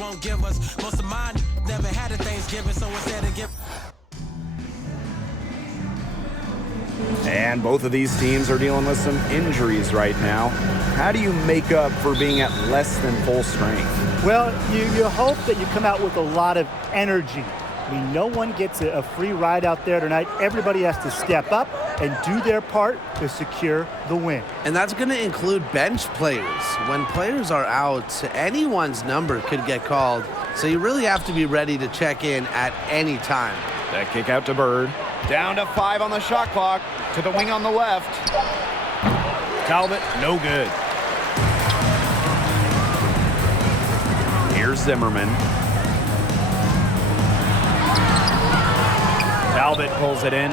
won't give us. Most of mine never had a Thanksgiving, so instead of give. And both of these teams are dealing with some injuries right now. How do you make up for being at less than full strength? Well, you hope that you come out with a lot of energy. I mean, no one gets a free ride out there tonight. Everybody has to step up and do their part to secure the win. And that's going to include bench players. When players are out, anyone's number could get called. So you really have to be ready to check in at any time. That kick out to Bird. Down to 5 on the shot clock. To the wing on the left. Talbot, no good. Here's Zimmerman. Talbot pulls it in.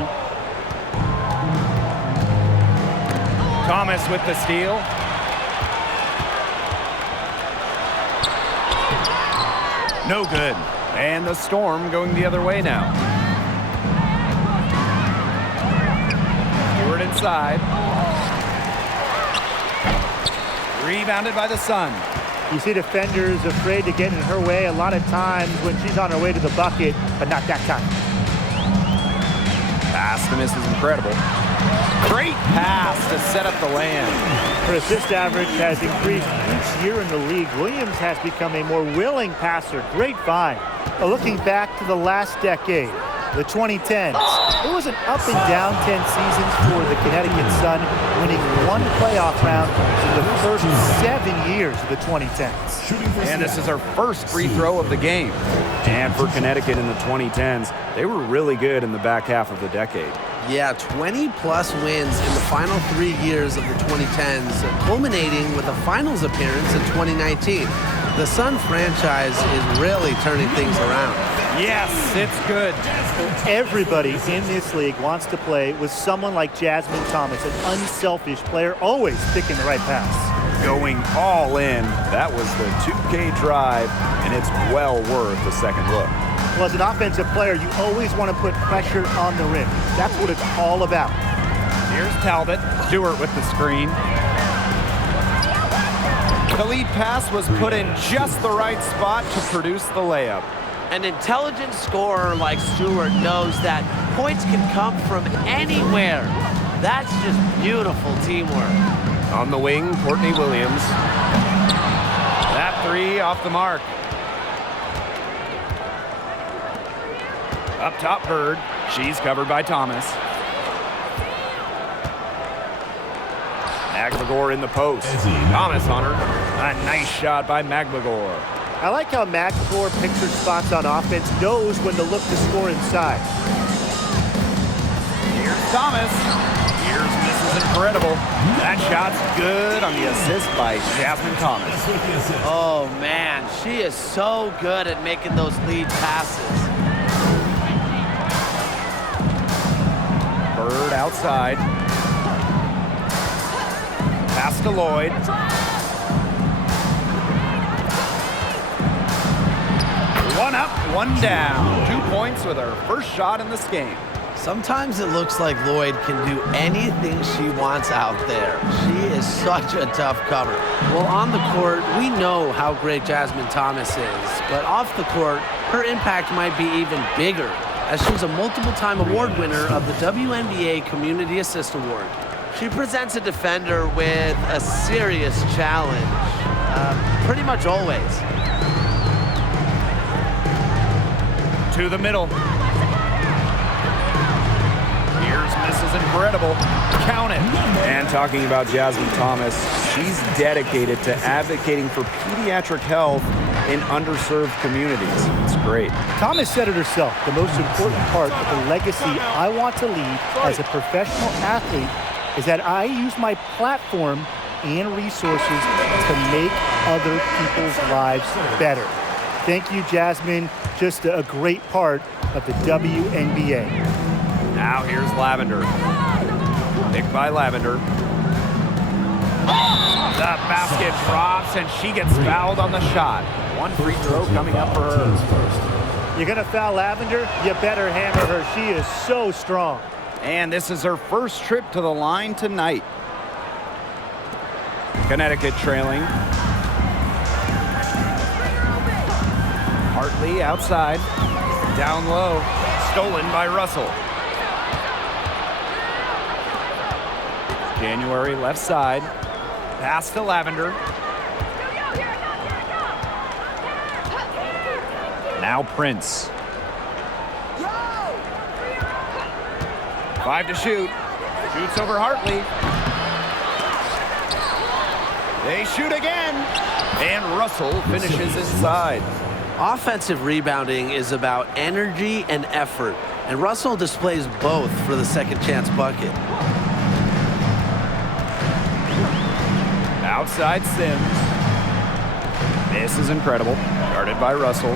Thomas with the steal. No good. And the Storm going the other way now. Stewart inside. Rebounded by the Sun. You see defenders afraid to get in her way a lot of times when she's on her way to the bucket, but not that time. Pass to miss is incredible. Great pass to set up the land. Her assist average has increased each year in the league. Williams has become a more willing passer. Great find. Looking back to the last decade, the 2010s, it was an up and down 10 seasons for the Connecticut Sun, winning one playoff round in the first 7 years of the 2010s. And this is her first free throw of the game. And for Connecticut in the 2010s, they were really good in the back half of the decade. Yeah, 20-plus wins in the final 3 years of the 2010s, culminating with a finals appearance in 2019. The Sun franchise is really turning things around. Yes, it's good. Everybody in this league wants to play with someone like Jasmine Thomas, an unselfish player, always picking the right pass. Going all in. That was the 2K drive, and it's well worth a second look. Well, as an offensive player, you always want to put pressure on the rim. That's what it's all about. Here's Talbot. Stewart with the screen. The lead pass was put in just the right spot to produce the layup. An intelligent scorer like Stewart knows that points can come from anywhere. That's just beautiful teamwork. On the wing, Courtney Williams. That three off the mark. Up top, Bird. She's covered by Thomas. Magbagor in the post. Thomas on her. A nice shot by Magbagor. I like how Magbagor picks her spots on offense, knows when to look to score inside. Here's Thomas. Here's Mrs. Incredible. That shot's good on the assist by Jasmine Thomas. Oh, man, she is so good at making those lead passes. Bird outside. Pass to Lloyd. One up, one down. 2 points with her first shot in this game. Sometimes it looks like Lloyd can do anything she wants out there. She is such a tough cover. Well, on the court, we know how great Jasmine Thomas is, but off the court, her impact might be even bigger, as she's a multiple-time award winner of the WNBA Community Assist Award. She presents a defender with a serious challenge, pretty much always. To the middle. Here's Mrs. Incredible. Count it. And talking about Jasmine Thomas, she's dedicated to advocating for pediatric health in underserved communities. It's great. Thomas said it herself, the most important part of the legacy I want to leave as a professional athlete is that I use my platform and resources to make other people's lives better. Thank you, Jasmine. Just a great part of the WNBA. Now here's Lavender. Picked by Lavender. The basket drops, and she gets fouled on the shot. One free throw coming up for her. You're going to foul Lavender? You better hammer her. She is so strong. And this is her first trip to the line tonight. Connecticut trailing. Hartley outside. Down low. Stolen by Russell. January left side. Pass to Lavender. Now Prince. 5 to shoot. Shoots over Hartley. They shoot again. And Russell finishes inside. Offensive rebounding is about energy and effort, and Russell displays both for the second chance bucket. Outside Sims. This is incredible. Guarded by Russell.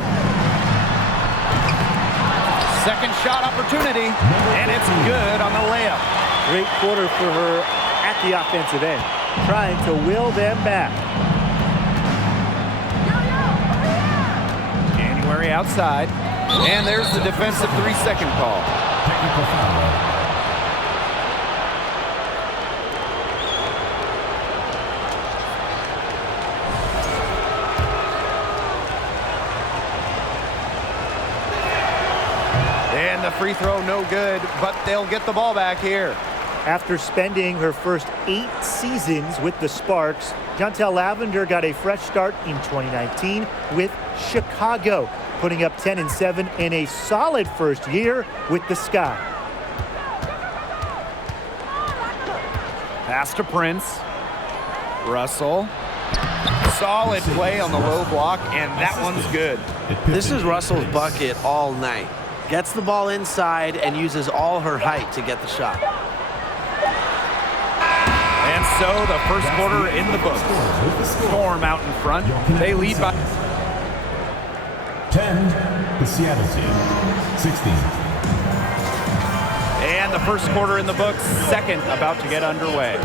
Second shot opportunity, and it's good on the layup. Great quarter for her at the offensive end, trying to will them back. January outside, and there's the defensive 3-second call. Technical foul. And the free throw no good, but they'll get the ball back here. After spending her first 8 seasons with the Sparks, Chantel Lavender got a fresh start in 2019 with Chicago, putting up 10 and 7 in a solid first year with the Sky. Pass to Prince. Russell. Solid play on the low block, and that one's good. This is Russell's bucket all night. Gets the ball inside and uses all her height to get the shot. And so the first quarter in the books. Storm out in front. They lead by 10, the Seattle team. 16. And the first quarter in the books, second about to get underway.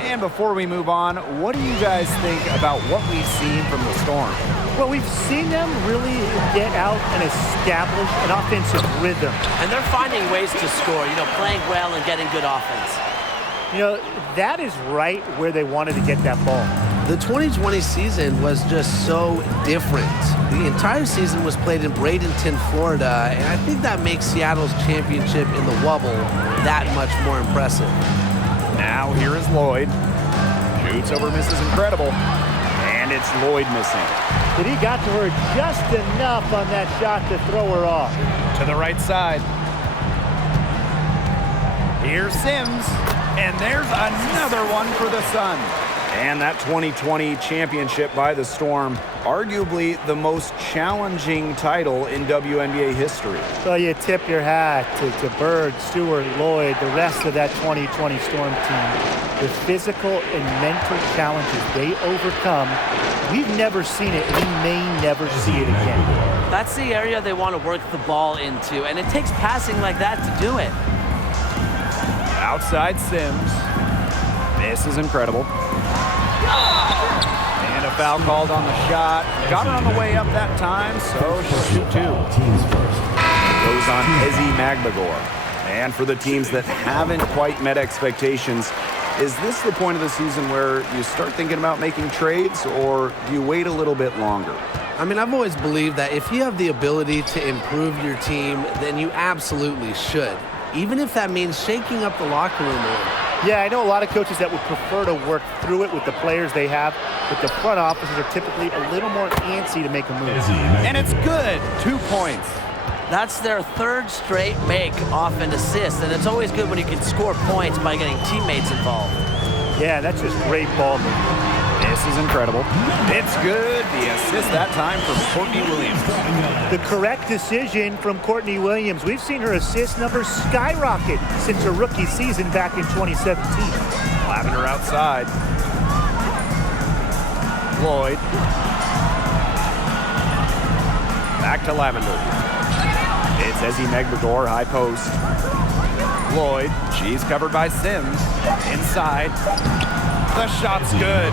And before we move on, what do you guys think about what we've seen from the Storm? Well, we've seen them really get out and establish an offensive rhythm. And they're finding ways to score, playing well and getting good offense. That is right where they wanted to get that ball. The 2020 season was just so different. The entire season was played in Bradenton, Florida, and I think that makes Seattle's championship in the Wubble that much more impressive. Now here is Lloyd. Shoots over Mrs. Incredible. And it's Lloyd missing. But he got to her just enough on that shot to throw her off. To the right side. Here's Sims. And there's another one for the Sun. And that 2020 championship by the Storm, arguably the most challenging title in WNBA history. So you tip your hat to Bird, Stewart, Lloyd, the rest of that 2020 Storm team. The physical and mental challenges they overcome, we've never seen it. We may never see it again. That's the area they want to work the ball into, and it takes passing like that to do it. Outside Sims. This is incredible. And a foul called on the shot. Got her on the way up that time, so she'll shoot 2. Goes on Ezzy Magbagor. And for the teams that haven't quite met expectations, is this the point of the season where you start thinking about making trades, or do you wait a little bit longer? I mean, I've always believed that if you have the ability to improve your team, then you absolutely should, even if that means shaking up the locker room a little. Yeah, I know a lot of coaches that would prefer to work through it with the players they have, but the front offices are typically a little more antsy to make a move. And it's good. 2 points. That's their third straight make off an assist, and it's always good when you can score points by getting teammates involved. Yeah, that's just great ball movement. This is incredible. It's good. The assist that time from Courtney Williams. The correct decision from Courtney Williams. We've seen her assist numbers skyrocket since her rookie season back in 2017. Lavender outside. Lloyd. Back to Lavender. It's Ezzy Magbagor, high post. Lloyd. She's covered by Sims. Inside. The shot's good.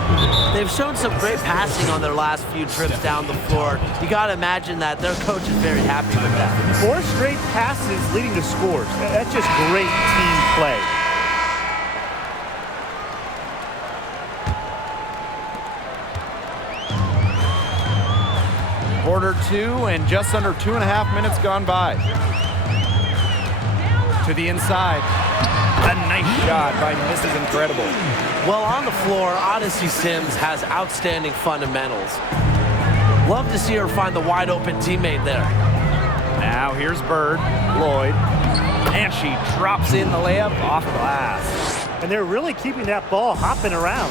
They've shown some great passing on their last few trips down the floor. You got to imagine that their coach is very happy with that. 4 straight passes leading to scores. That's just great team play. Quarter two and just under 2.5 minutes gone by. To the inside. A nice shot by Mrs. Incredible. Well, on the floor, Odyssey Sims has outstanding fundamentals. Love to see her find the wide open teammate there. Now here's Bird, Lloyd, and she drops in the layup off glass. And they're really keeping that ball hopping around.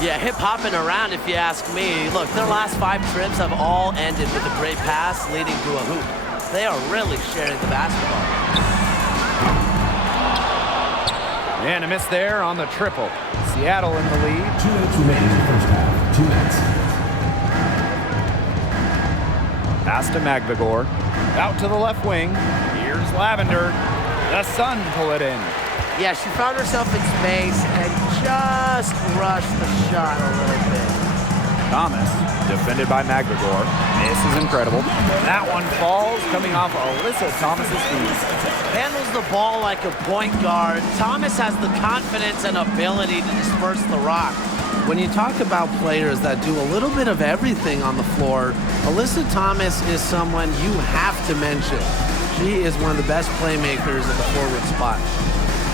Yeah, hip-hopping around if you ask me. Look, their last 5 trips have all ended with a great pass leading to a hoop. They are really sharing the basketball. And a miss there on the triple. Seattle in the lead. 2 minutes remaining in the first half. 2 minutes. Pass to Magvigor. Out to the left wing. Here's Lavender. The Sun pull it in. Yeah, she found herself in space and just rushed the shot a little bit. Thomas, defended by Magvigor. This is Incredible. That one falls, coming off Alyssa Thomas's feet. Handles the ball like a point guard. Thomas has the confidence and ability to disperse the rock. When you talk about players that do a little bit of everything on the floor, Alyssa Thomas is someone you have to mention. She is one of the best playmakers at the forward spot.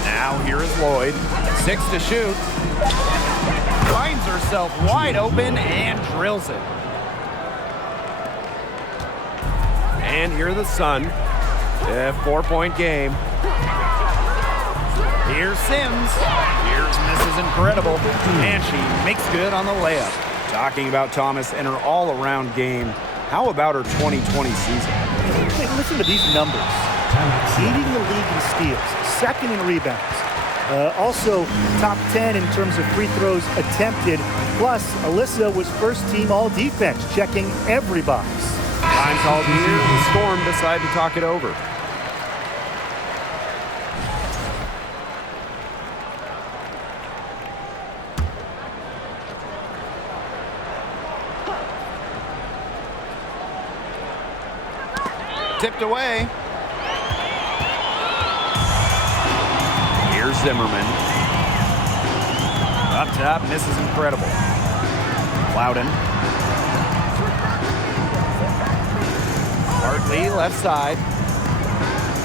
Now here is Lloyd. 6 to shoot. Finds herself wide open and drills it. And here are the Sun. A 4-point game. Here's Sims. Here's Mrs. Incredible. And she makes good on the layup. Talking about Thomas and her all-around game, how about her 2020 season? Hey, listen to these numbers. Leading the league in steals, 2nd in rebounds. Also top 10 in terms of free throws attempted. Plus, Alyssa was first team all defense, checking every box. Time called here. The Storm decide to talk it over. Tipped away. Here's Zimmerman. Up top, Mrs. Incredible. Loudon. Hartley, left side.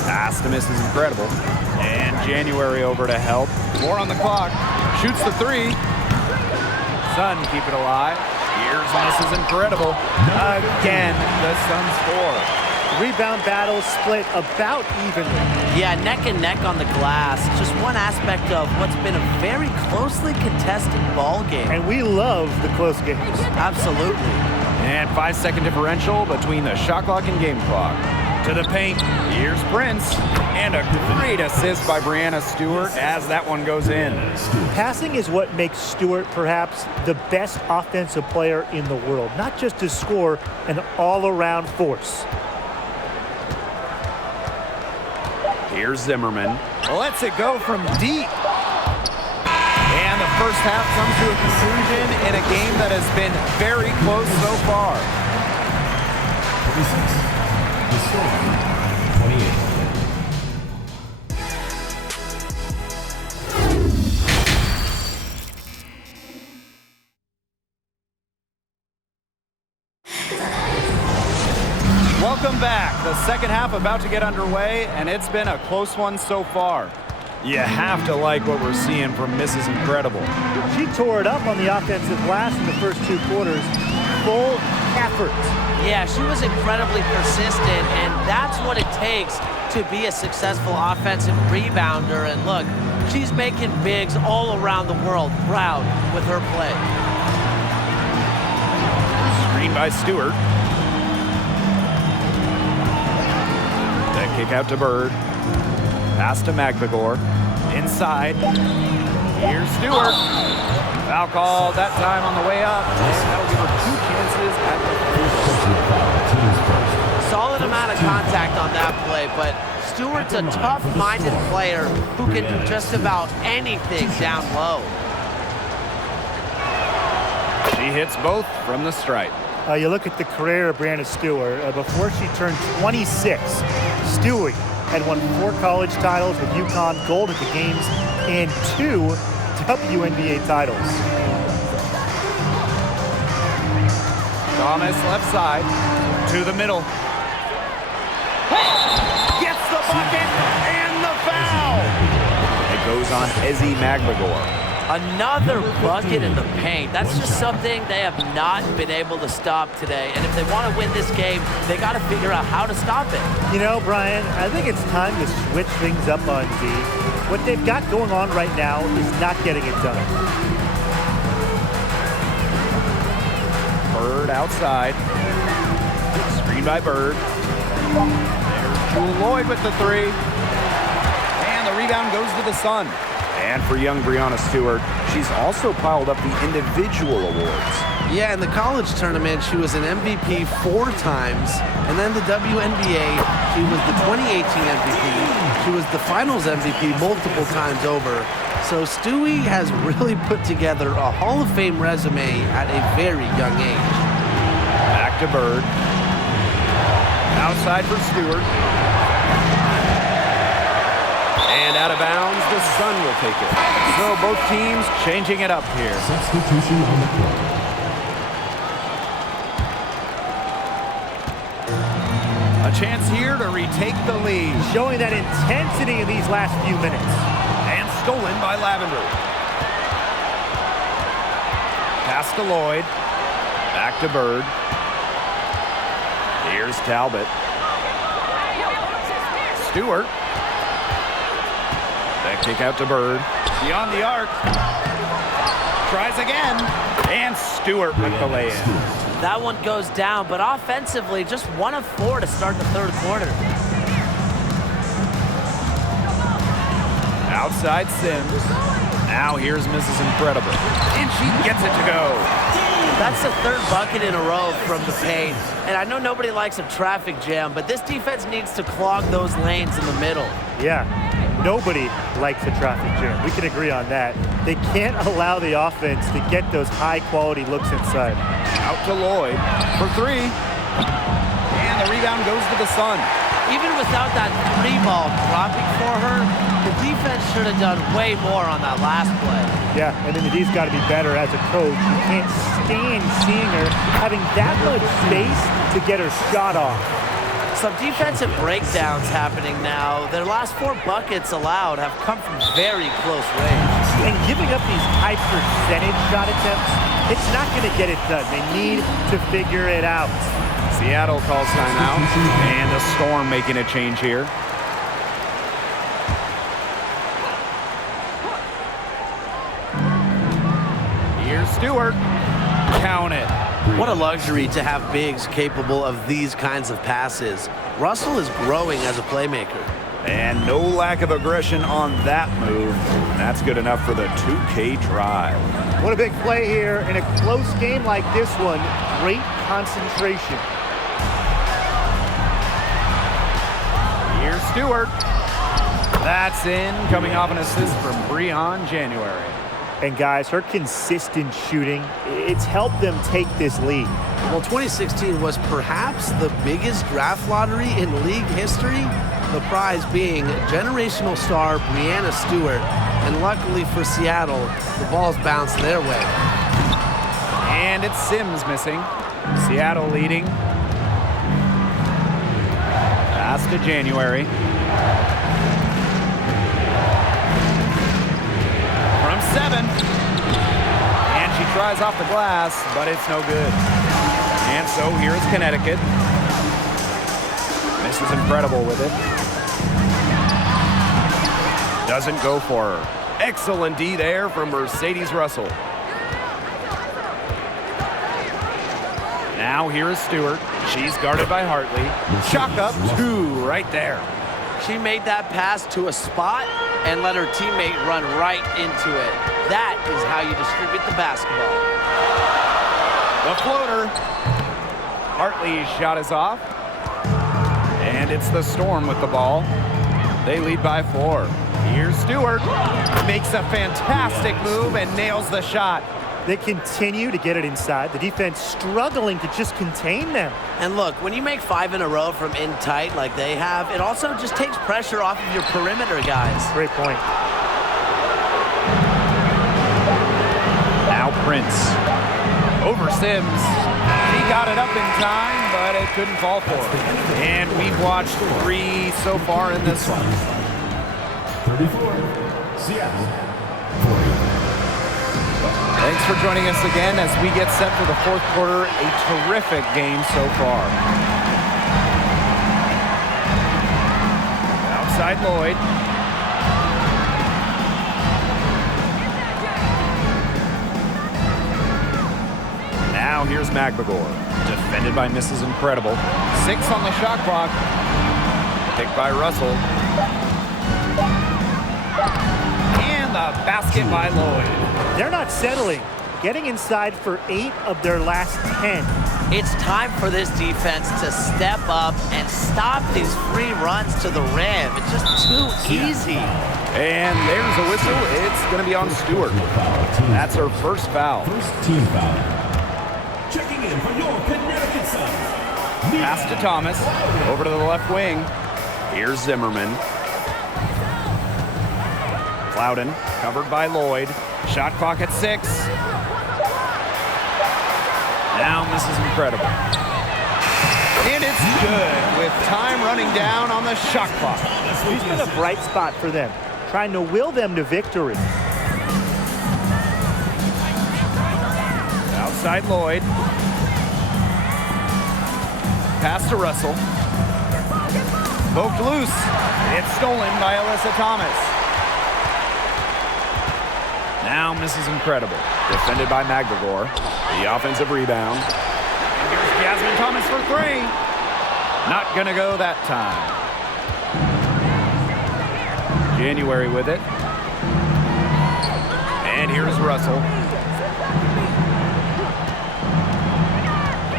Pass to Mrs. Incredible. And January over to help. 4 on the clock. Shoots the 3. Sun keep it alive. Here's Mrs. Incredible. Again, the Sun score. Rebound battle split about evenly. Yeah, neck and neck on the glass. Just one aspect of what's been a very closely contested ball game. And we love the close games. Absolutely. And 5-second differential between the shot clock and game clock. To the paint, here's Prince. And a great assist by Brianna Stewart as that one goes in. Passing is what makes Stewart perhaps the best offensive player in the world. Not just to score, an all-around force. Here's Zimmerman. Lets it go from deep. And the first half comes to a conclusion in a game that has been very close so far. 26. The Storm. 28. Welcome back. The second half about to get underway, and it's been a close one so far. You have to like what we're seeing from Mrs. Incredible. She tore it up on the offensive glass in the first 2 quarters. Full effort. Yeah, she was incredibly persistent, and that's what it takes to be a successful offensive rebounder. And look, she's making bigs all around the world proud with her play. Screen by Stewart. The kick out to Bird. Pass to Magvigor. Inside. Here's Stewart. Foul called that time on the way up. And that'll give her 2 chances at the free throw. Solid amount of contact on that play, but Stewart's a tough-minded player who can do just about anything down low. She hits both from the stripe. You look at the career of Brianna Stewart. Before she turned 26, Stewart had won 4 college titles with UConn, gold at the games, and 2 WNBA titles. Thomas left side. To the middle. Gets the bucket and the foul. It goes on Ezi Magbagor. Another bucket in the paint. That's just something they have not been able to stop today. And if they want to win this game, they got to figure out how to stop it. You know, Brian, I think it's time to switch things up on D. What they've got going on right now is not getting it done. Bird outside. Screen by Bird. There's Jewel Lloyd with the three. And the rebound goes to the Sun. And for young Breanna Stewart, she's also piled up the individual awards. Yeah, in the college tournament, she was an MVP 4 times. And then the WNBA, she was the 2018 MVP. She was the finals MVP multiple times over. So Stewie has really put together a Hall of Fame resume at a very young age. Back to Bird. Outside for Stewart. And out of bounds, the Sun will take it. So both teams changing it up here. Substitution on the court. A chance here to retake the lead. Showing that intensity in these last few minutes. And stolen by Lavender. Pass to Lloyd. Back to Bird. Here's Talbot. Stewart. That kick out to Bird. Beyond the arc. Tries again. And Stewart with the lay-in. That one goes down, but offensively, just 1 of 4 to start the third quarter. Outside Sims. Now here's Mrs. Incredible. And she gets it to go. That's the third bucket in a row from the paint. And I know nobody likes a traffic jam, but this defense needs to clog those lanes in the middle. Yeah, nobody likes a traffic jam. We can agree on that. They can't allow the offense to get those high-quality looks inside. Out to Lloyd for 3. And the rebound goes to the Sun. Even without that 3-ball dropping for her, the defense should have done way more on that last play. Yeah, and then the D's got to be better as a coach. You can't stand seeing her having that much space to get her shot off. Some defensive breakdowns happening now. Their last 4 buckets allowed have come from very close range. And giving up these high percentage shot attempts, it's not going to get it done. They need to figure it out. Seattle calls timeout. And the Storm making a change here. Here's Stewart. Count it. What a luxury to have bigs capable of these kinds of passes. Russell is growing as a playmaker. And no lack of aggression on that move. That's good enough for the 2K drive. What a big play here in a close game like this one. Great concentration. Here's Stewart. That's in, coming off an assist from Breon January. And guys, her consistent shooting, it's helped them take this lead. Well, 2016 was perhaps the biggest draft lottery in league history. The prize being generational star Breanna Stewart. And luckily for Seattle, the ball's bounced their way. And it's Sims missing. Seattle leading. Pass to January. From 7. And she tries off the glass, but it's no good. And so here's Connecticut. Mrs. Incredible with it. Doesn't go for her. Excellent D there from Mercedes Russell. Now here is Stewart. She's guarded by Hartley. Chalk up 2 right there. She made that pass to a spot and let her teammate run right into it. That is how you distribute the basketball. The floater. Hartley's shot is off. And it's the Storm with the ball. They lead by 4. Here's Stewart. Makes a fantastic move and nails the shot. They continue to get it inside. The defense struggling to just contain them. And look, when you make 5 in a row from in tight like they have, it also just takes pressure off of your perimeter guys. Great point. Now Prince. Over Sims. She got it up in time, but it couldn't fall for her. And we've watched 3 so far in this one. 34. Seattle. 40. Thanks for joining us again as we get set for the fourth quarter. A terrific game so far. Outside Lloyd. Now here's Napjcyd, defended by Mrs. Incredible. 6 on the shot clock. Picked by Russell. And the basket by Lloyd. They're not settling. Getting inside for 8 of their last 10. It's time for this defense to step up and stop these free runs to the rim. It's just too easy. And there's a whistle. It's going to be on Stewart. That's her first foul. First team foul. Checking in for your Connecticut Sun. Pass to Thomas. Over to the left wing. Here's Zimmerman. Plowden, covered by Lloyd. Shot clock at 6. Now Mrs. Incredible. And it's good with time running down on the shot clock. She's been a bright spot for them, trying to will them to victory. Outside Lloyd. Pass to Russell. Poked loose. It's stolen by Alyssa Thomas. Now Mrs. Incredible. Defended by Napjcyd. The offensive rebound. And here's Jasmine Thomas for 3. Not going to go that time. January with it. And here's Russell.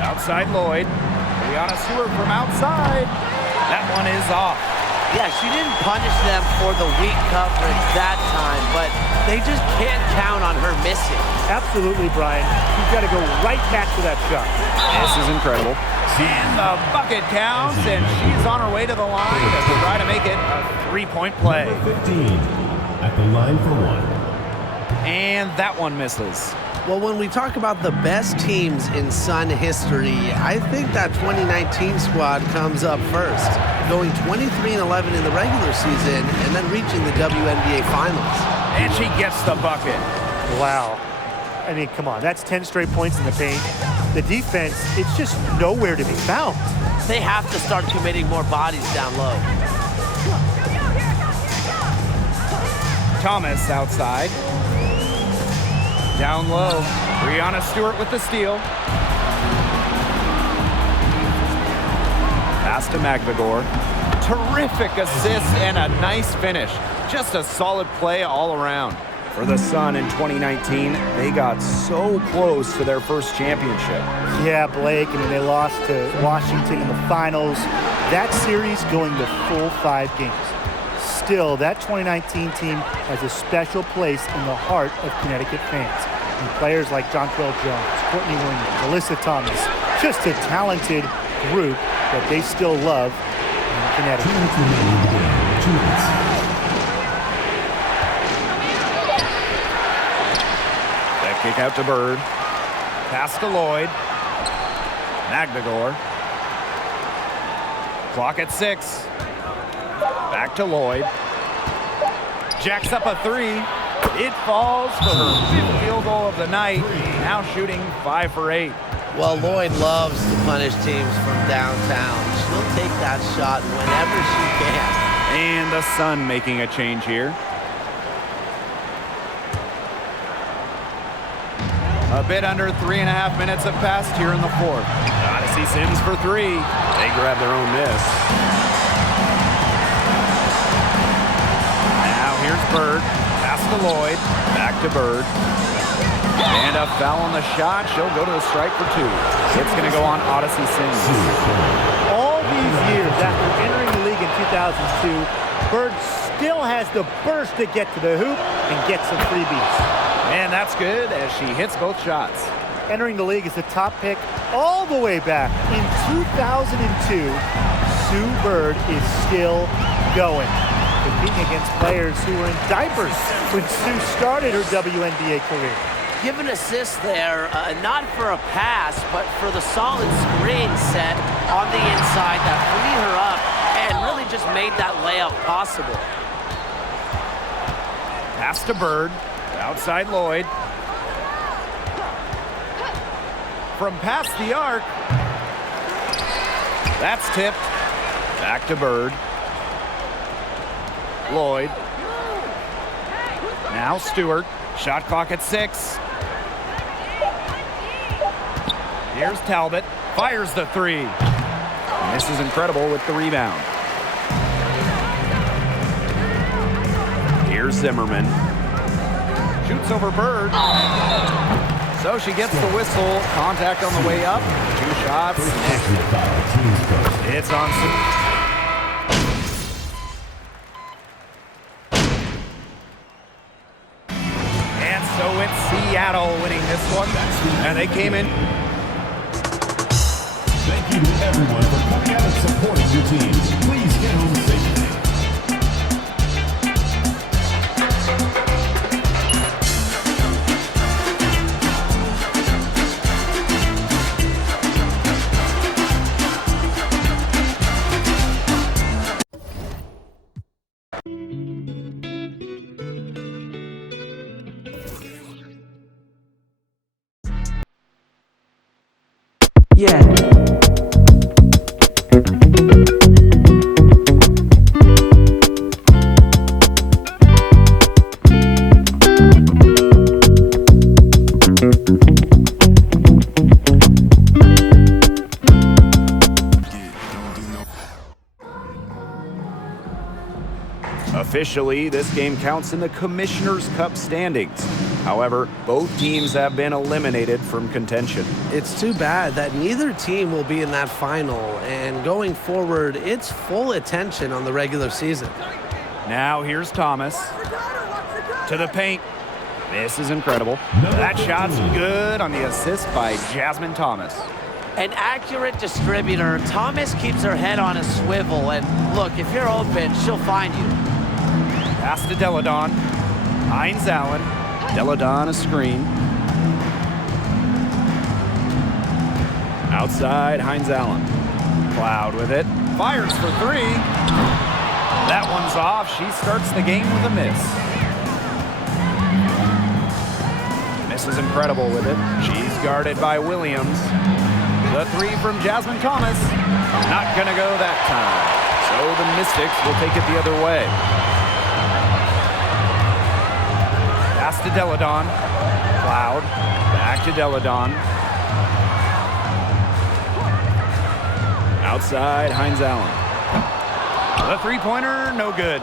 Outside Lloyd. Brianna Stewart from outside. That one is off. Yeah, she didn't punish them for the weak coverage that time, but they just can't count on her missing. Absolutely, Brian. You've got to go right back to that shot. This is incredible. And the bucket counts, and she's on her way to the line to try to make it a 3-point play. 15 at the line for 1. And that one misses. Well, when we talk about the best teams in Sun history, I think that 2019 squad comes up first, going 23-11 in the regular season and then reaching the WNBA Finals. And she gets the bucket. Wow. I mean, come on. That's 10 straight points in the paint. The defense, it's just nowhere to be found. They have to start committing more bodies down low. Thomas outside. Down low. Brianna Stewart with the steal. Pass to Napjcyd. Terrific assist and a nice finish. Just a solid play all around. For the Sun in 2019, they got so close to their first championship. Yeah, Blake. I mean, they lost to Washington in the finals. That series going the full 5 games. Still, that 2019 team has a special place in the heart of Connecticut fans. And players like Jonquel Jones, Courtney Williams, Alyssa Thomas, just a talented group that they still love in Connecticut. 2 minutes remaining in the game. 2 minutes. That kick out to Bird. Pass to Lloyd. Napjcyd. Clock at 6. Back to Lloyd. Jacks up a 3. It falls for her 5th field goal of the night. Now shooting 5 for 8. Well, Lloyd loves to punish teams from downtown. She'll take that shot whenever she can. And the Sun making a change here. A bit under 3.5 minutes have passed here in the fourth. Odyssey Sims for 3. They grab their own miss. Now here's Bird. Pass to Lloyd. Back to Bird. And a foul on the shot. She'll go to the strike for 2. It's going to go on Odyssey Sims. All these years after entering the league in 2002, Bird still has the burst to get to the hoop and get some freebies. And that's good as she hits both shots. Entering the league as the top pick all the way back in 2002, Sue Bird is still going, competing against players who were in diapers when Sue started her WNBA career. Give an assist there, not for a pass, but for the solid screen set on the inside that freed her up and really just made that layup possible. Pass to Bird. Outside Lloyd. From past the arc. That's tipped. Back to Bird. Lloyd. Now Stewart. Shot clock at 6. Here's Talbot. Fires the 3. And this is incredible with the rebound. Here's Zimmerman. Shoots over Bird. So she gets the whistle. Contact on the way up. 2 shots. It's on. And so it's Seattle winning this one. And they came in. Thank you to everyone for coming out and supporting your teams. Please get home safely. Yeah. Officially, this game counts in the Commissioner's Cup standings. However, both teams have been eliminated from contention. It's too bad that neither team will be in that final, and going forward, it's full attention on the regular season. Now here's Thomas. To the paint. This is incredible. That shot's good on the assist by Jasmine Thomas. An accurate distributor. Thomas keeps her head on a swivel, and look, if you're open, she'll find you. Pass to Deladon. Hines Allen. Deladon a screen. Outside, Hines Allen. Cloud with it. Fires for 3. That one's off. She starts the game with a miss. Miss is incredible with it. She's guarded by Williams. The 3 from Jasmine Thomas. Not gonna go that time. So the Mystics will take it the other way. Pass to Deladon. Cloud. Back to Deladon. Outside, Hines Allen. The 3-pointer, no good.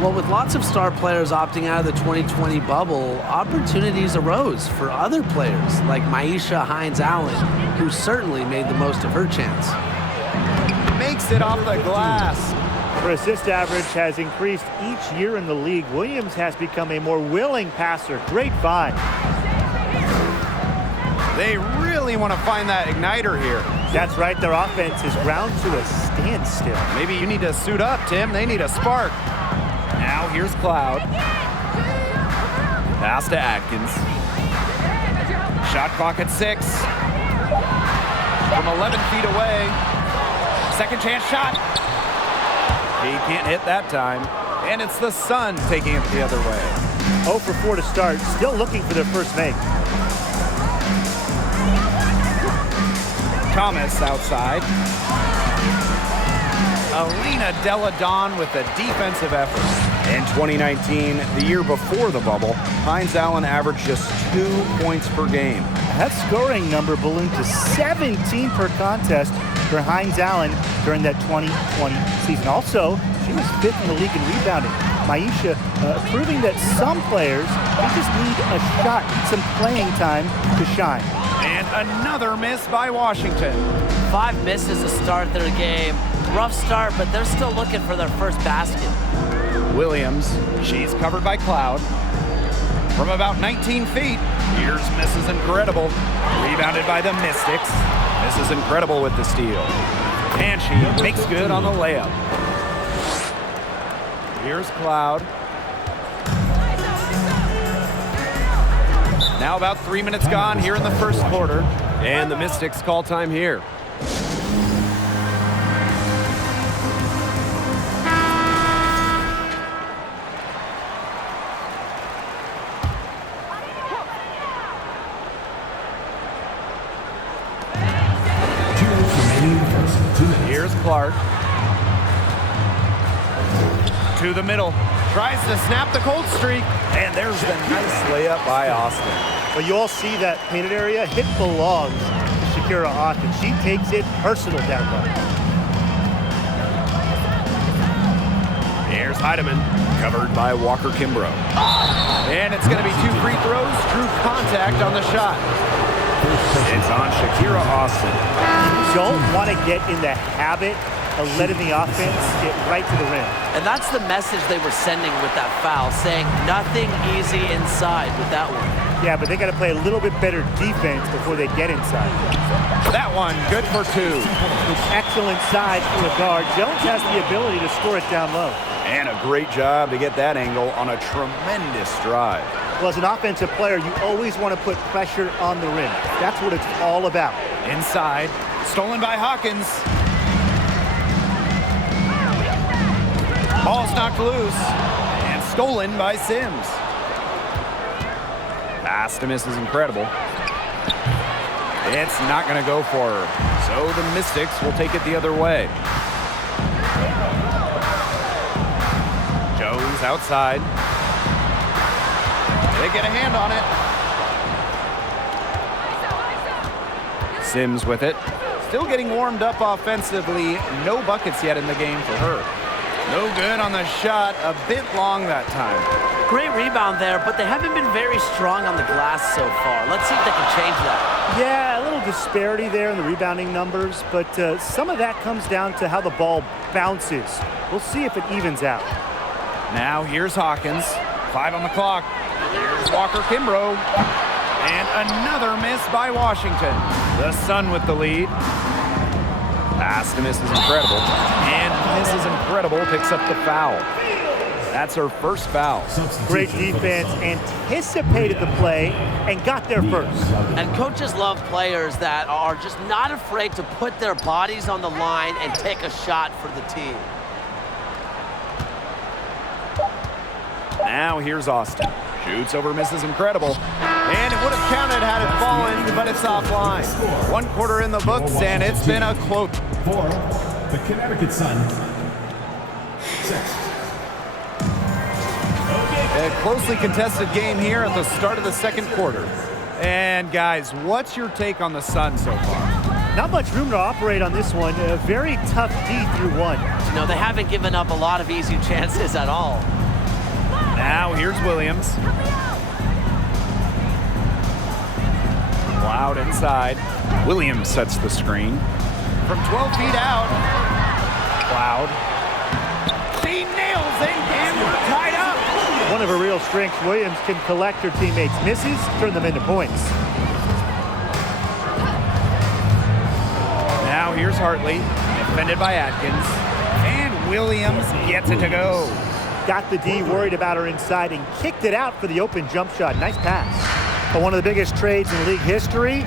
Well, with lots of star players opting out of the 2020 bubble, opportunities arose for other players like Maisha Hines Allen, who certainly made the most of her chance. Makes it off the glass. Her assist average has increased each year in the league. Williams has become a more willing passer. Great find. They really want to find that igniter here. That's right. Their offense is ground to a standstill. Maybe you need to suit up, Tim. They need a spark. Now here's Cloud. Pass to Atkins. Shot clock at 6. From 11 feet away. Second chance shot. He can't hit that time. And it's the Sun taking it the other way. 0 for 4 to start. Still looking for their first make. Thomas outside. Alina Deladon with a defensive effort. In 2019, the year before the bubble, Hines Allen averaged just 2 points per game. That scoring number ballooned to 17 per contest for Hines Allen during that 2020 season. Also, she was 5th in the league in rebounding. Maisha proving that some players, they just need a shot, need some playing time to shine. And another miss by Washington. 5 misses to start their game. Rough start, but they're still looking for their first basket. Williams, she's covered by Cloud. From about 19 feet, here's Mrs. Incredible. Rebounded by the Mystics. Mrs. Incredible with the steal. And she makes good on the layup. Here's Cloud. Now about 3 minutes gone here in the first quarter, and the Mystics call time here. Here's Clark. To the middle. Tries to snap the cold streak. And there's the nice layup by Austin. Well, you all see that painted area. Hit belongs to Shakira Hawkins. She takes it personal down low. Here's Heidemann. Covered by Walker Kimbrough. And it's going to be 2 free throws. True contact on the shot. It's on Shakira Austin. You don't want to get in the habit of letting the offense get right to the rim. And that's the message they were sending with that foul, saying nothing easy inside with that one. Yeah, but they got to play a little bit better defense before they get inside. That one, good for 2. Excellent side for the guard. Jones has the ability to score it down low. And a great job to get that angle on a tremendous drive. Well, as an offensive player, you always want to put pressure on the rim. That's what it's all about. Inside, stolen by Hawkins. Ball's knocked loose and stolen by Sims. Pass to miss is incredible. It's not going to go for her. So the Mystics will take it the other way. Jones outside. They get a hand on it. Sims with it. Still getting warmed up offensively. No buckets yet in the game for her. No good on the shot. A bit long that time. Great rebound there, but they haven't been very strong on the glass so far. Let's see if they can change that. Yeah, a little disparity there in the rebounding numbers, but some of that comes down to how the ball bounces. We'll see if it evens out. Now here's Hawkins. 5 on the clock. Here's Walker Kimbrough. And another miss by Washington. The Sun with the lead. Pass to miss is incredible. And Mrs. Incredible picks up the foul. That's her first foul. Great defense, anticipated the play, and got there first. And coaches love players that are just not afraid to put their bodies on the line and take a shot for the team. Now here's Austin. Shoots over Mrs. Incredible. And it would have counted had it fallen, but it's offline. 1 quarter in the books, and it's been a close. For the Connecticut Sun. 6. A closely contested game here at the start of the second quarter. And guys, what's your take on the Sun so far? Not much room to operate on this one. A very tough D through 1. You know, they haven't given up a lot of easy chances at all. Now here's Williams. Cloud inside. Williams sets the screen. From 12 feet out. Cloud. She nails it, and we're tied up. One of her real strengths, Williams can collect her teammates' misses, turn them into points. Now here's Hartley, defended by Atkins. And Williams gets it to go. Got the D worried about her inside and kicked it out for the open jump shot. Nice pass. But one of the biggest trades in league history,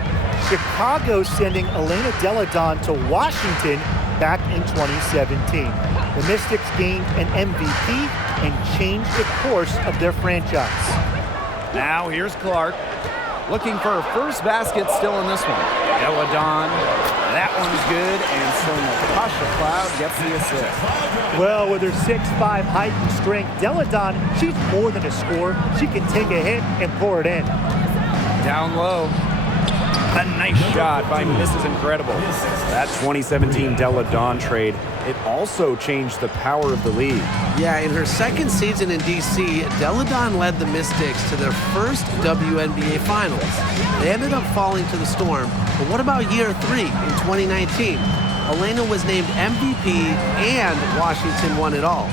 Chicago sending Elena Delle Donne to Washington back in 2017. The Mystics gained an MVP and changed the course of their franchise. Now here's Clark, looking for her first basket still in this one. Delle Donne, that one's good, and so Natasha Cloud gets the assist. Well, with her 6'5" height and strength, Delle Donne, she's more than a scorer. She can take a hit and pour it in. Down low. A nice shot by Mrs. Incredible. That 2017 Delle Donne trade, it also changed the power of the league. Yeah, in her second season in D.C., Delle Donne led the Mystics to their first WNBA Finals. They ended up falling to the Storm, but what about year 3 in 2019? Elena was named MVP and Washington won it all.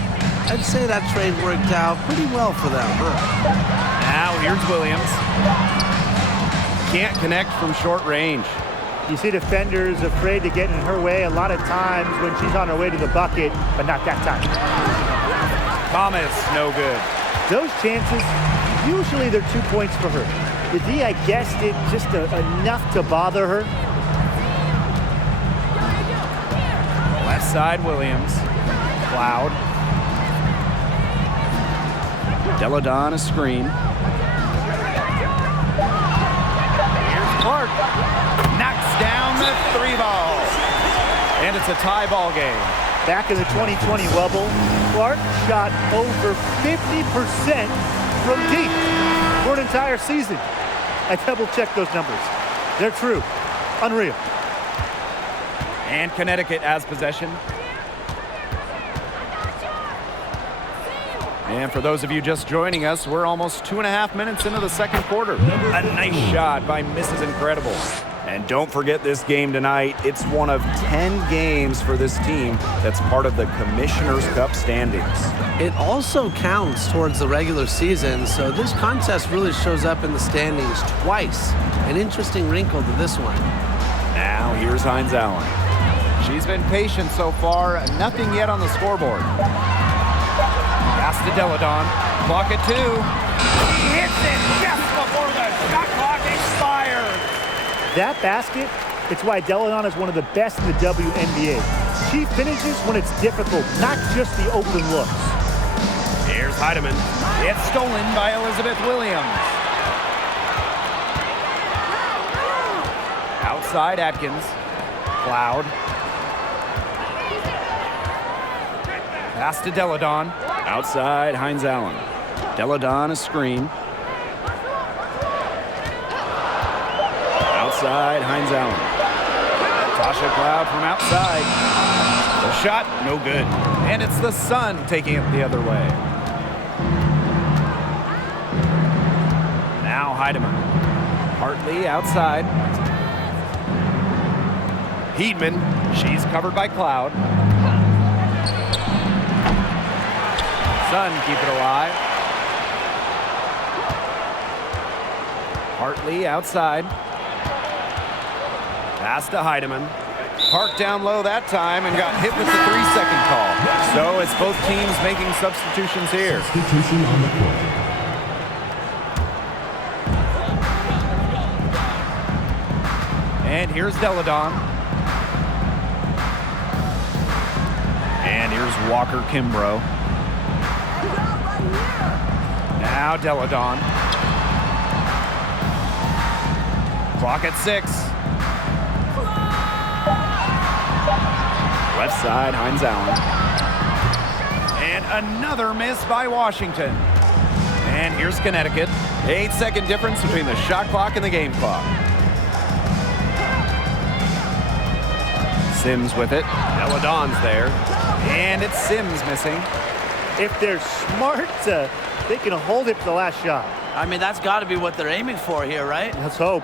I'd say that trade worked out pretty well for them, huh? Now here's Williams. Can't connect from short range. You see defenders afraid to get in her way a lot of times when she's on her way to the bucket, but not that time. Thomas, no good. Those chances, usually they're 2 points for her. The D, I guess, did just enough to bother her. Left side, Williams. Cloud. Deladon, a screen. Here's Clark. Knocks down the 3-ball. And it's a tie ball game. Back in the 2020 Wubble, Clark shot over 50% from deep for an entire season. I double-checked those numbers. They're true. Unreal. And Connecticut has possession. And for those of you just joining us, we're almost 2.5 minutes into the second quarter. A nice shot by Mrs. Incredible. And don't forget this game tonight. It's one of 10 games for this team that's part of the Commissioner's Cup standings. It also counts towards the regular season, so this contest really shows up in the standings twice. An interesting wrinkle to this one. Now here's Hines Allen. She's been patient so far, nothing yet on the scoreboard. Pass to Deladon, clock at 2. Hits it just before the shot clock expired. That basket, it's why Deladon is one of the best in the WNBA. She finishes when it's difficult, not just the open looks. Here's Heidemann. It's stolen by Elizabeth Williams. Outside Atkins. Cloud. Pass to Deladon. Outside Hines Allen. Deladon, a screen. Outside Hines Allen. Tasha Cloud from outside. The shot, no good. And it's the Sun taking it the other way. Now Heidemann. Hartley outside. Heedman, she's covered by Cloud. Sun keep it alive. Hartley outside. Pass to Heidemann. Park down low that time and got hit with the 3-second call. So it's both teams making substitutions here. Substitution on the court. And here's Deladon. And here's Walker Kimbrough. Now Deladon. Clock at 6. Left side, Hines Allen. And another miss by Washington. And here's Connecticut. 8-second difference between the shot clock and the game clock. Sims with it. Deladon's there. And it's Sims missing. If they're smart, they can hold it for the last shot. I mean, that's got to be what they're aiming for here, right? Let's hope.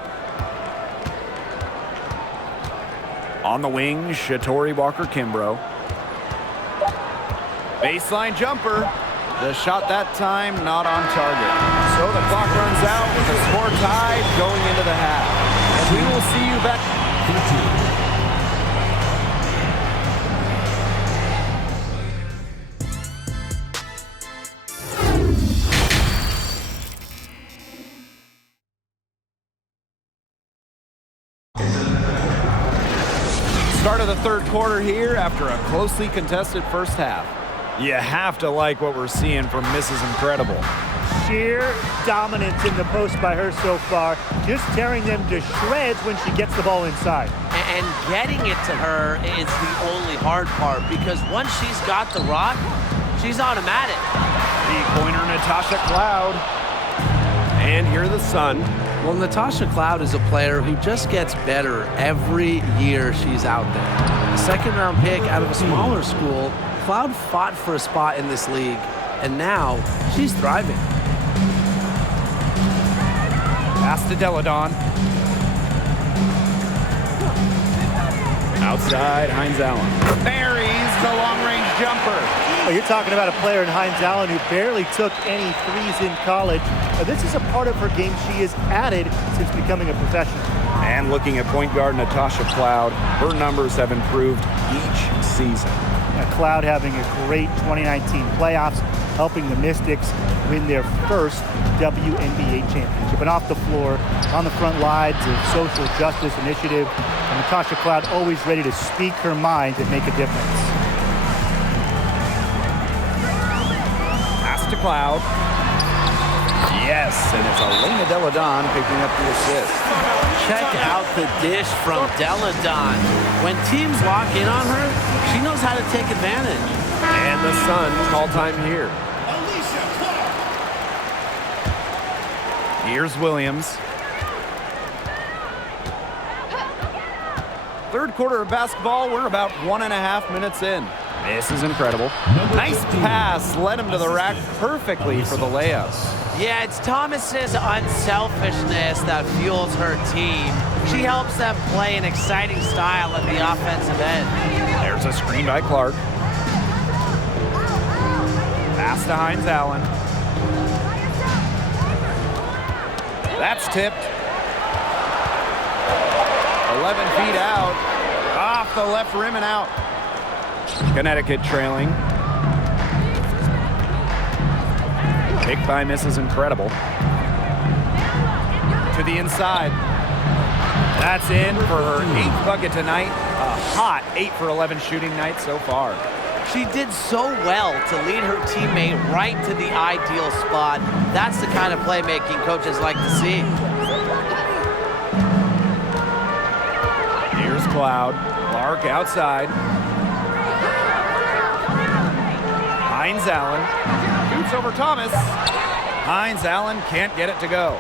On the wing, Shatori Walker-Kimbrough. Baseline jumper. The shot that time not on target. So the clock runs out with the score tied going into the half. And we will see you back. Start of the third quarter here after a closely contested first half. You have to like what we're seeing from Mrs. Incredible. Sheer dominance in the post by her so far, just tearing them to shreds when she gets the ball inside. And getting it to her is the only hard part, because once she's got the rock, she's automatic. Three-pointer Natasha Cloud. And here the Sun. Well, Natasha Cloud is a player who just gets better every year she's out there. A second-round pick out of a smaller school, Cloud fought for a spot in this league, and now she's thriving. Pass to Deladon. Outside, Hines Allen. Buries the long-range jumper. Oh, you're talking about a player in Hines Allen who barely took any threes in college. This is a part of her game she has added since becoming a professional. And looking at point guard Natasha Cloud, her numbers have improved each season. Cloud having a great 2019 playoffs. helping the Mystics win their first WNBA championship. And off the floor, on the front lines of social justice initiative, and Natasha Cloud always ready to speak her mind and make a difference. Pass to Cloud. Yes, and it's Elena Deladon picking up the assist. Check out the dish from Deladon. When teams lock in on her, she knows how to take advantage. And the Sun call time here. Here's Williams. Third quarter of basketball, we're about 1.5 minutes in. This is incredible. Nice pass, led him to the rack perfectly for the layup. Yeah, it's Thomas's unselfishness that fuels her team. She helps them play an exciting style at the offensive end. There's a screen by Clark. Pass to Hines Allen. That's tipped. 11 feet out. Off the left rim and out. Connecticut trailing. Pick by misses incredible. To the inside. That's in for her 8th bucket tonight. A hot 8 for 11 shooting night so far. She did so well to lead her teammate right to the ideal spot. That's the kind of playmaking coaches like to see. Here's Cloud. Clark outside. Hines Allen. Shoots over Thomas. Hines Allen can't get it to go.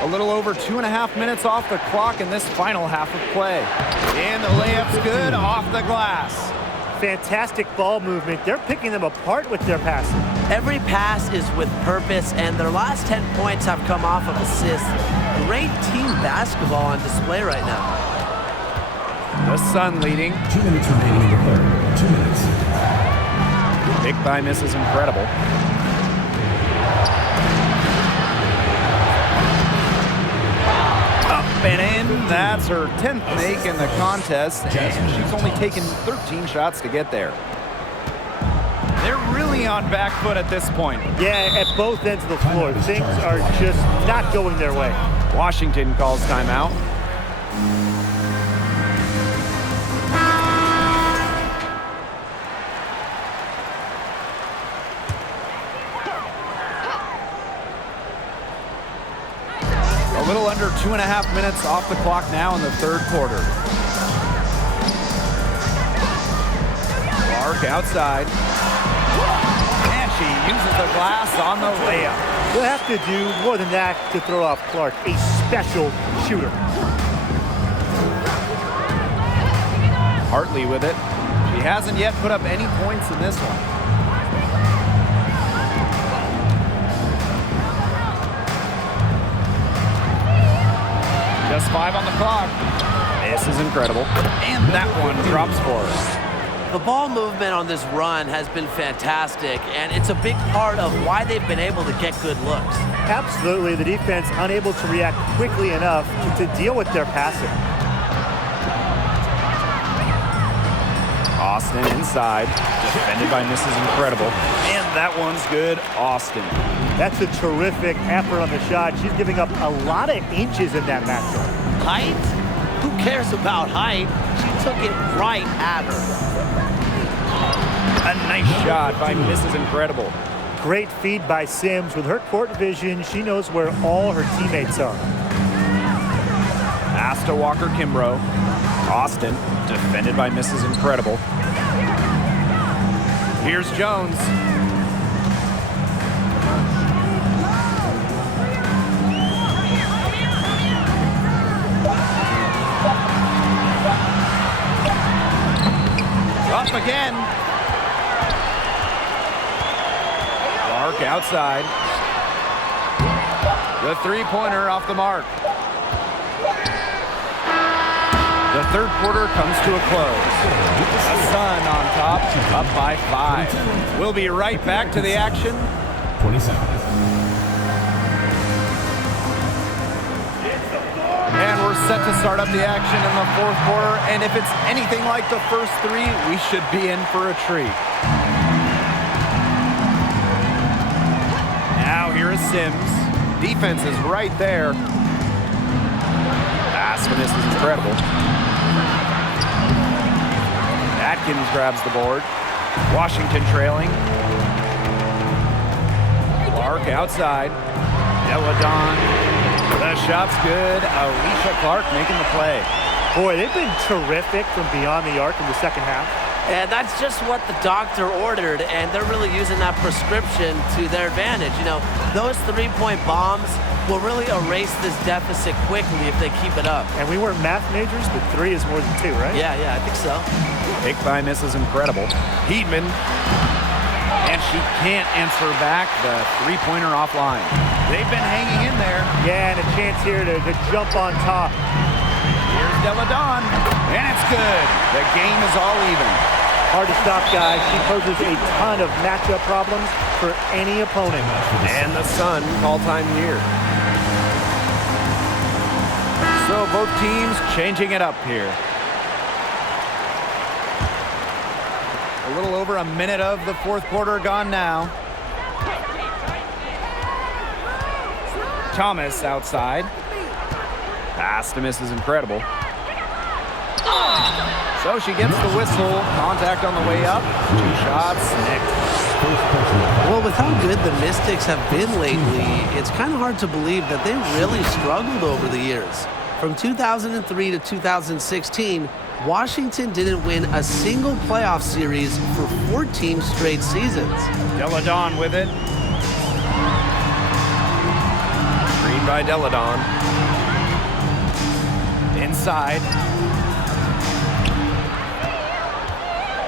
A little over 2.5 minutes off the clock in this final half of play. And the layup's good off the glass. Fantastic ball movement. They're picking them apart with their passing. Every pass is with purpose, and their last 10 points have come off of assists. Great team basketball on display right now. The Sun leading. 2 minutes remaining in the third. 2 minutes. Pick by misses incredible. Up and in. That's her 10th make in the contest, and she's only taken 13 shots to get there. They're really on back foot at this point. Yeah, at both ends of the floor. Things are just not going their way. Washington calls timeout. A little under 2.5 minutes off the clock now in the third quarter. Clark outside. And she uses the glass on the layup. They'll have to do more than that to throw off Clark, a special shooter. Hartley with it. She hasn't yet put up any points in this one. Just 5 on the clock. This is incredible. And that one drops for her. The ball movement on this run has been fantastic, and it's a big part of why they've been able to get good looks. Absolutely, the defense unable to react quickly enough to deal with their passing. Austin inside, defended by Mrs. Incredible. And that one's good, Austin. That's a terrific effort on the shot. She's giving up a lot of inches in that matchup. Height? Who cares about height? She took it right at her. A nice shot by Mrs. Incredible. Great feed by Sims. With her court vision, she knows where all her teammates are. Pass to Walker Kimbrough. Austin, defended by Mrs. Incredible. Here's Jones. Up again. Clark outside. The three-pointer off the mark. The third quarter comes to a close. The Sun on top, up by 5. We'll be right back to the action. 20 seconds. And we're set to start up the action in the fourth quarter, and if it's anything like the first three, we should be in for a treat. Now here is Sims. Defense is right there. Pass for this is incredible. Atkins grabs the board. Washington trailing. Clark outside. Deladon. The shot's good. Alicia Clark making the play. Boy, they've been terrific from beyond the arc in the second half. And that's just what the doctor ordered, and they're really using that prescription to their advantage. You know, those three-point bombs will really erase this deficit quickly if they keep it up. And we weren't math majors, but 3 is more than 2, right? Yeah, I think so. Pick by misses incredible. Heedman. And she can't answer back the three-pointer offline. They've been hanging in there. Yeah, and a chance here to jump on top. Here's Deladon, and it's good. The game is all even. Hard to stop, guys. She poses a ton of matchup problems for any opponent. And the Sun call time here. So both teams changing it up here. A little over a minute of the fourth quarter gone now. Thomas outside. Pass to miss is incredible. So she gets the whistle. Contact on the way up. 2 shots. Nicked. Well, with how good the Mystics have been lately, it's kind of hard to believe that they really struggled over the years. From 2003 to 2016, Washington didn't win a single playoff series for 14 straight seasons. Deladon with it. Screen by Deladon. Inside.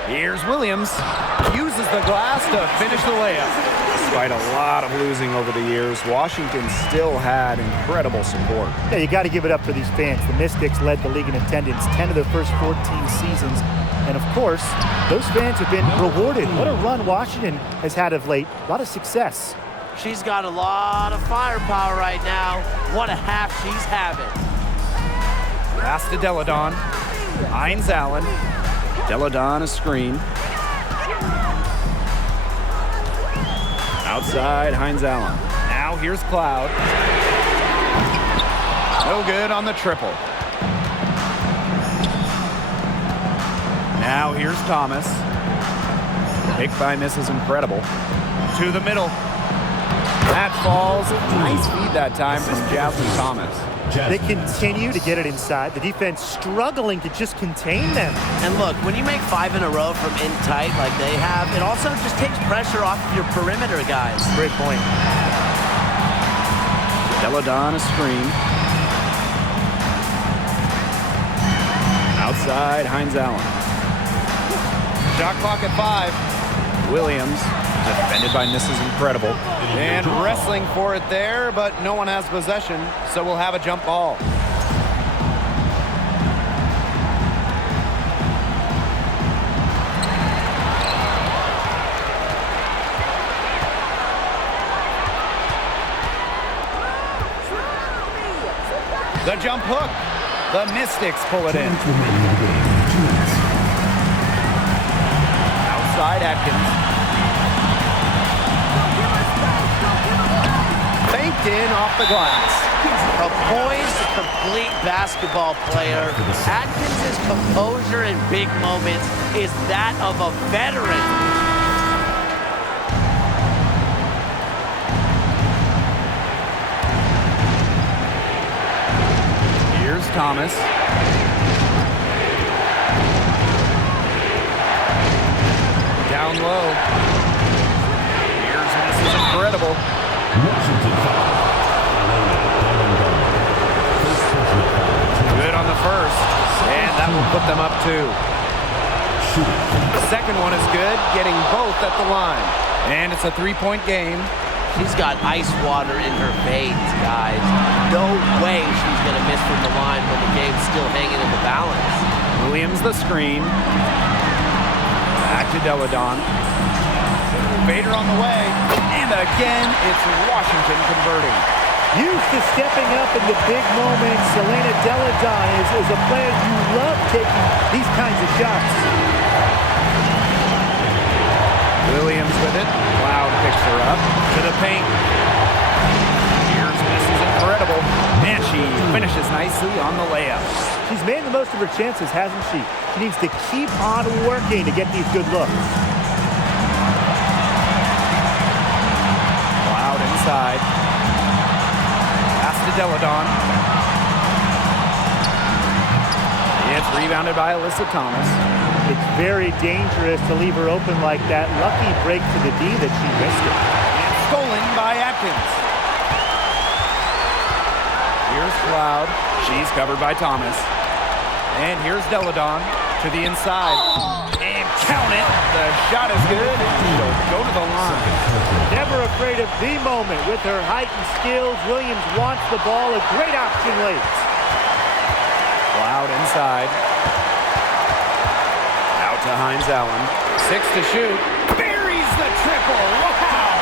Here's Williams. Uses the glass to finish the layup. Despite a lot of losing over the years, Washington still had incredible support. Yeah, you got to give it up for these fans. The Mystics led the league in attendance 10 of their first 14 seasons. And of course, those fans have been rewarded. What a run Washington has had of late. A lot of success. She's got a lot of firepower right now. What a half she's having. Pass to Deladon. Hines Allen. Deladon a screen. Outside, Hines Allen. Now here's Cloud. No good on the triple. Now here's Thomas. Pick by misses incredible. To the middle. That falls. Nice feed that time from Jasmine Thomas. They continue to get it inside. The defense struggling to just contain them. And look, when you make 5 in a row from in tight like they have, it also just takes pressure off of your perimeter guys. Great point. Deladon a screen. Outside, Hines Allen. Shot clock at 5. Williams, defended by Mrs. Incredible. And wrestling for it there, but no one has possession, so we'll have a jump ball. The jump hook. The Mystics pull it in. Outside Atkins. Banked in off the glass. A poised, complete basketball player. Atkins' composure in big moments is that of a veteran. Here's Thomas. Down low. Here's Mrs. Incredible. Washington foul. Good on the first, and that will put them up 2. The second one is good, getting both at the line. And it's a 3-point game. She's got ice water in her veins, guys. No way she's going to miss from the line when the game's still hanging in the balance. Williams the screen. Back to Deladon. Bader on the way. And again, it's Washington converting. Used to stepping up in the big moments, Elena Delle Donne is a player you love taking these kinds of shots. Williams with it. Cloud picks her up to the paint. Here's Mrs. Incredible. And she finishes nicely on the layup. She's made the most of her chances, hasn't she? She needs to keep on working to get these good looks. Cloud inside. Pass to Delle Donne. It's rebounded by Alyssa Thomas. It's very dangerous to leave her open like that. Lucky break to the D that she missed it. And stolen by Atkins. Here's Cloud. She's covered by Thomas. And here's Delle Donne to the inside. And count it. The shot is good. And she'll go to the line. Never afraid of the moment. With her height and skills, Williams wants the ball. A great option late. Cloud inside. Out to Hines Allen. 6 to shoot. Buries the triple. Wow.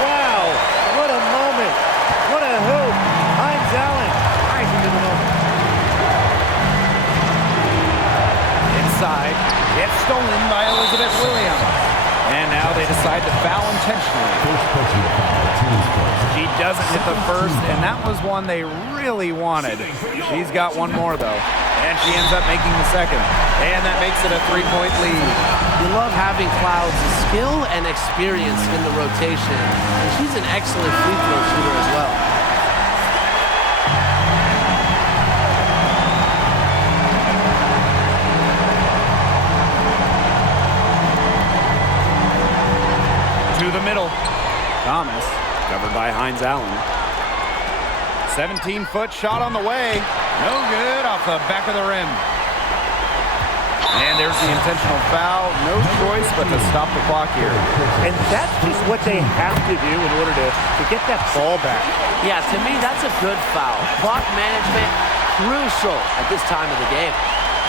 Wow. What a moment. What a hoop. Hines Allen rising to the moment. Inside. It's stolen by Elizabeth Williams. And now they decide to foul intentionally. First personal foul, team's first. She doesn't hit the first, and that was one they really wanted. She's got one more, though. And she ends up making the second. And that makes it a 3-point lead. You love having Cloud's skill and experience in the rotation, and she's an excellent free throw shooter as well. To the middle. Thomas, covered by Hines Allen. 17-foot shot on the way. No good off the back of the rim. And there's the intentional foul. No choice but to stop the clock here. And that's just what they have to do in order to get that ball back. Yeah, to me, that's a good foul. Clock management, crucial at this time of the game.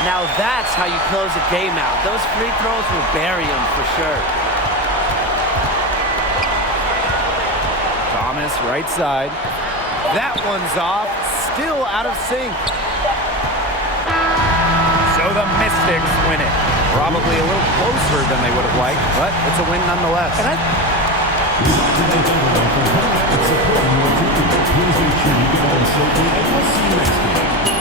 Now that's how you close a game out. Those free throws will bury them for sure. Thomas, right side. That one's off. Still out of sync. So the Mystics win it. Probably a little closer than they would have liked, but it's a win nonetheless. And Thank you for supporting your team. Please make sure you get on Sunday, and we'll see you next game.